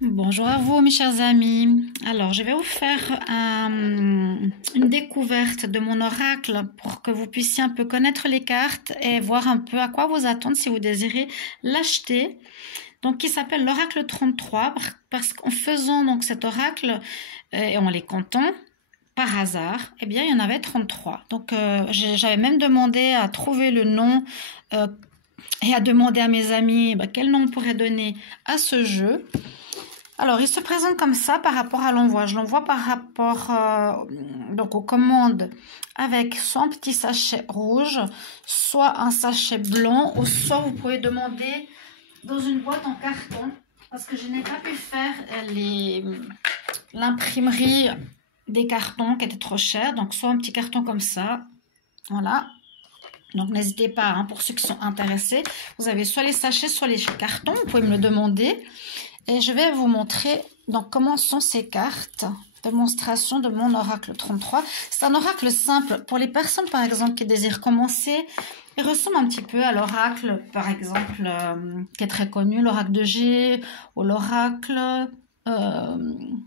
Bonjour à vous, mes chers amis. Alors, je vais vous faire une découverte de mon oracle pour que vous puissiez un peu connaître les cartes et voir un peu à quoi vous attendre si vous désirez l'acheter. Donc, qui s'appelle l'oracle 33 parce qu'en faisant donc cet oracle et en les comptant, par hasard, eh bien, il y en avait 33. Donc, j'avais même demandé à trouver le nom et à demander à mes amis quel nom on pourrait donner à ce jeu. Alors, il se présente comme ça par rapport à l'envoi. Je l'envoie par rapport donc aux commandes avec soit un petit sachet rouge, soit un sachet blanc, ou soit vous pouvez demander dans une boîte en carton, parce que je n'ai pas pu faire l'imprimerie des cartons qui étaient trop chers. Donc, soit un petit carton comme ça, voilà. Donc, n'hésitez pas, hein, pour ceux qui sont intéressés. Vous avez soit les sachets, soit les cartons. Vous pouvez me le demander. Et je vais vous montrer donc comment sont ces cartes. Démonstration de mon oracle 33. C'est un oracle simple pour les personnes, par exemple, qui désirent commencer. Il ressemble un petit peu à l'oracle, par exemple, qui est très connu, l'oracle de G, ou l'oracle, non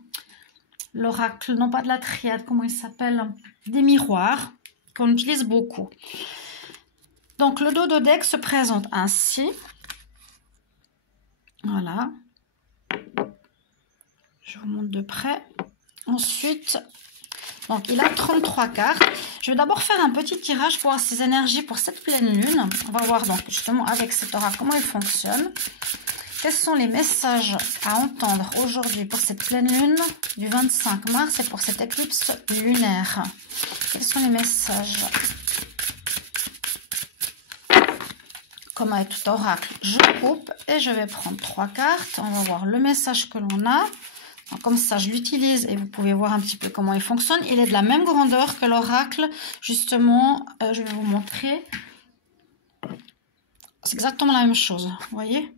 pas de la triade, comment il s'appelle, des miroirs, qu'on utilise beaucoup. Donc, le dos de deck se présente ainsi. Voilà. Je vous montre de près. Ensuite, donc il a 33 cartes. Je vais d'abord faire un petit tirage pour voir ses énergies pour cette pleine lune. On va voir donc justement avec cet oracle comment il fonctionne. Quels sont les messages à entendre aujourd'hui pour cette pleine lune du 25 mars et pour cette éclipse lunaire? Quels sont les messages? Comme avec tout oracle, je coupe et je vais prendre 3 cartes. On va voir le message que l'on a. Donc, comme ça, je l'utilise et vous pouvez voir un petit peu comment il fonctionne. Il est de la même grandeur que l'oracle. Justement, je vais vous montrer. C'est exactement la même chose, vous voyez?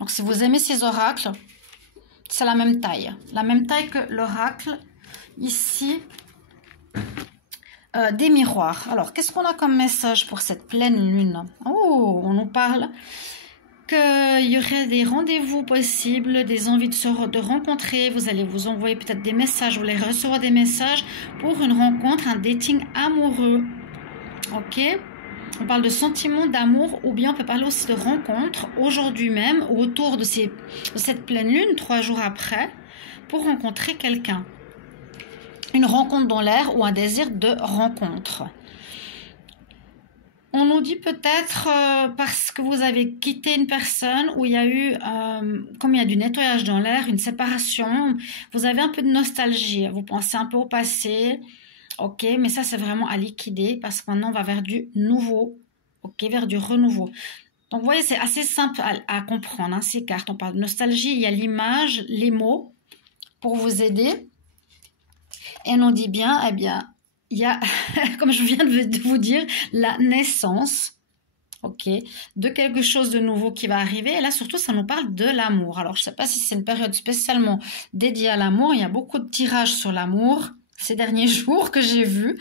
Donc, si vous aimez ces oracles, c'est la même taille. La même taille que l'oracle ici des miroirs. Alors, qu'est-ce qu'on a comme message pour cette pleine lune? Oh, on nous parle qu'il y aurait des rendez-vous possibles, des envies de rencontrer. Vous allez vous envoyer peut-être des messages, vous allez recevoir des messages pour une rencontre, un dating amoureux. Ok? On parle de sentiments d'amour, ou bien on peut parler aussi de rencontres aujourd'hui même ou autour de cette pleine lune, 3 jours après, pour rencontrer quelqu'un. Une rencontre dans l'air ou un désir de rencontre. On nous dit peut-être parce que vous avez quitté une personne où il y a eu, comme il y a du nettoyage dans l'air, une séparation, vous avez un peu de nostalgie, vous pensez un peu au passé, ok, mais ça c'est vraiment à liquider parce que maintenant on va vers du nouveau, ok, vers du renouveau. Donc vous voyez, c'est assez simple à comprendre, hein, ces cartes. On parle de nostalgie, il y a l'image, les mots pour vous aider. Et on dit bien, eh bien, il y a, comme je viens de vous dire, la naissance, ok, de quelque chose de nouveau qui va arriver. Et là, surtout, ça nous parle de l'amour. Alors, je ne sais pas si c'est une période spécialement dédiée à l'amour. Il y a beaucoup de tirages sur l'amour ces derniers jours que j'ai vus.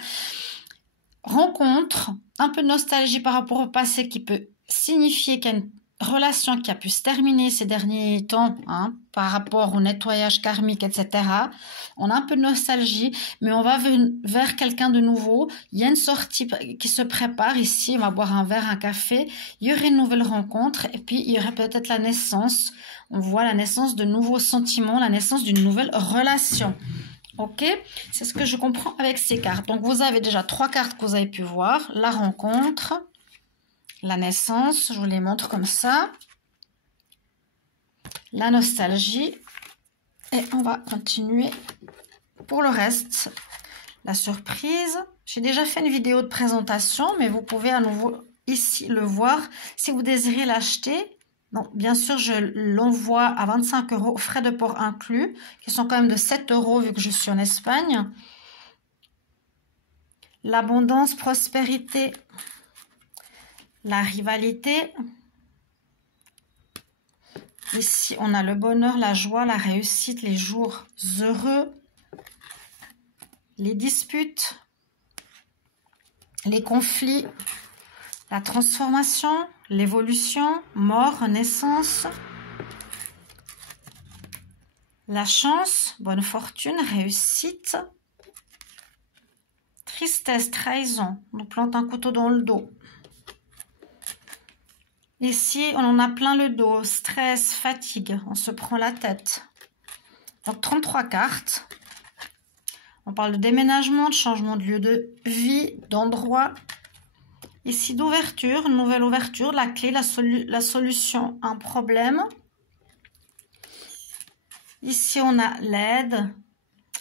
Rencontre, un peu de nostalgie par rapport au passé qui peut signifier qu'il y a une relation qui a pu se terminer ces derniers temps, hein, par rapport au nettoyage karmique, etc. On a un peu de nostalgie, mais on va vers quelqu'un de nouveau. Il y a une sortie qui se prépare ici. On va boire un verre, un café. Il y aurait une nouvelle rencontre et puis il y aurait peut-être la naissance. On voit la naissance de nouveaux sentiments, la naissance d'une nouvelle relation. Ok, c'est ce que je comprends avec ces cartes. Donc, vous avez déjà 3 cartes que vous avez pu voir. La rencontre, la naissance, je vous les montre comme ça. La nostalgie. Et on va continuer pour le reste. La surprise. J'ai déjà fait une vidéo de présentation, mais vous pouvez à nouveau ici le voir si vous désirez l'acheter. Donc, bien sûr, je l'envoie à 25 €, frais de port inclus, qui sont quand même de 7 € vu que je suis en Espagne. L'abondance, prospérité, la rivalité. Ici, on a le bonheur, la joie, la réussite, les jours heureux, les disputes, les conflits, la transformation, l'évolution, mort, naissance, La chance, bonne fortune, réussite. Tristesse, trahison, on nous plante un couteau dans le dos. Ici, on en a plein le dos, stress, fatigue, on se prend la tête. Donc 33 cartes. On parle de déménagement, de changement de lieu de vie, d'endroit. Ici, d'ouverture, une nouvelle ouverture, la clé, la solution à un problème. Ici, on a l'aide,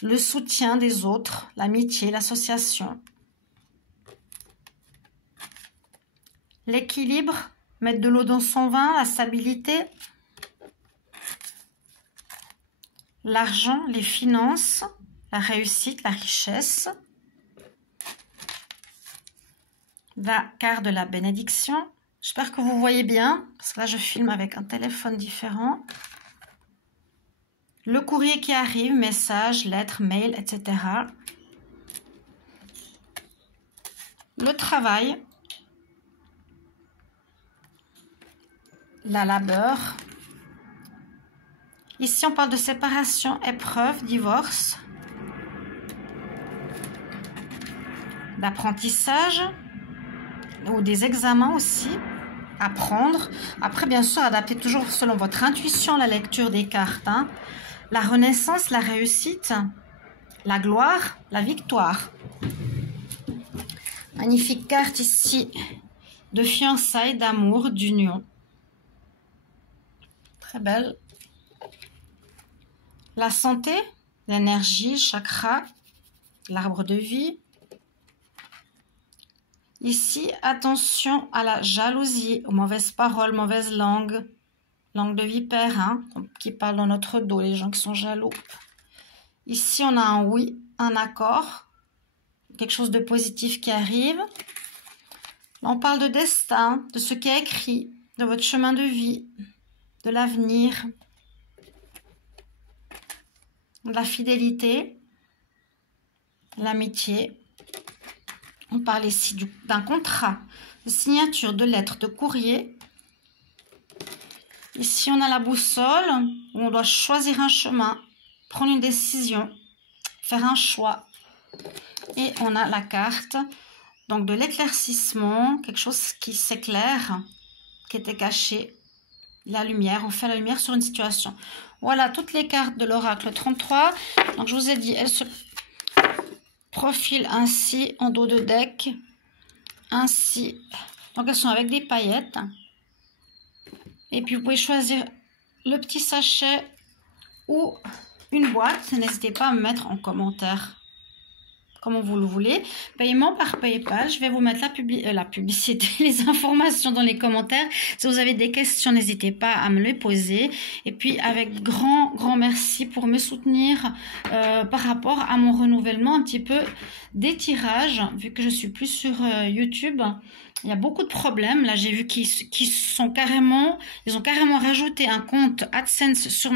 le soutien des autres, l'amitié, l'association. L'équilibre, mettre de l'eau dans son vin, la stabilité. L'argent, les finances, la réussite, la richesse. La carte de la bénédiction. J'espère que vous voyez bien, parce que là, je filme avec un téléphone différent. Le courrier qui arrive, message, lettres, mail, etc. Le travail. La labeur. Ici, on parle de séparation, épreuve, divorce. D'apprentissage. Ou des examens aussi. Apprendre. Après, bien sûr, adaptez toujours selon votre intuition la lecture des cartes. Hein. La renaissance, la réussite, la gloire, la victoire. Magnifique carte ici de fiançailles, d'amour, d'union. Très belle. La santé, l'énergie, chakra, l'arbre de vie. Ici, attention à la jalousie, aux mauvaises paroles, mauvaises langues. Langue de vipère, hein, qui parle dans notre dos, les gens qui sont jaloux. Ici, on a un oui, un accord, quelque chose de positif qui arrive. Là, on parle de destin, de ce qui est écrit, de votre chemin de vie, de l'avenir, de la fidélité, l'amitié. On parle ici d'un contrat, de signature, de lettres, de courrier. Ici, on a la boussole, où on doit choisir un chemin, prendre une décision, faire un choix. Et on a la carte, donc de l'éclaircissement, quelque chose qui s'éclaire, qui était caché. La lumière, on fait la lumière sur une situation. Voilà, toutes les cartes de l'oracle 33. Donc, je vous ai dit, elles se profilent ainsi en dos de deck. Ainsi. Donc, elles sont avec des paillettes. Et puis, vous pouvez choisir le petit sachet ou une boîte. N'hésitez pas à me mettre en commentaire comme vous le voulez. Paiement par PayPal. Je vais vous mettre la publicité, les informations dans les commentaires. Si vous avez des questions, n'hésitez pas à me les poser. Et puis, avec grand merci pour me soutenir par rapport à mon renouvellement un petit peu des tirages. Vu que je suis plus sur YouTube, il y a beaucoup de problèmes. Là, j'ai vu ils ont carrément rajouté un compte AdSense sur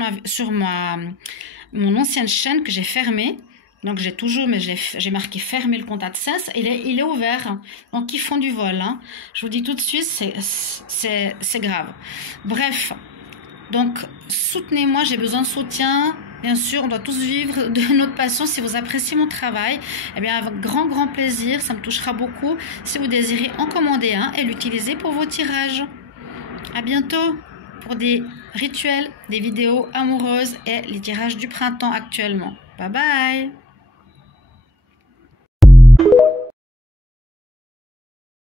mon ancienne chaîne que j'ai fermée. Donc, j'ai marqué fermer le compte AdSense. Il est ouvert. Donc, ils font du vol. Hein. Je vous dis tout de suite, c'est grave. Bref. Donc, soutenez-moi. J'ai besoin de soutien. Bien sûr, on doit tous vivre de notre passion. Si vous appréciez mon travail, eh bien, avec grand plaisir, ça me touchera beaucoup. Si vous désirez en commander un et l'utiliser pour vos tirages. À bientôt pour des rituels, des vidéos amoureuses et les tirages du printemps actuellement. Bye bye!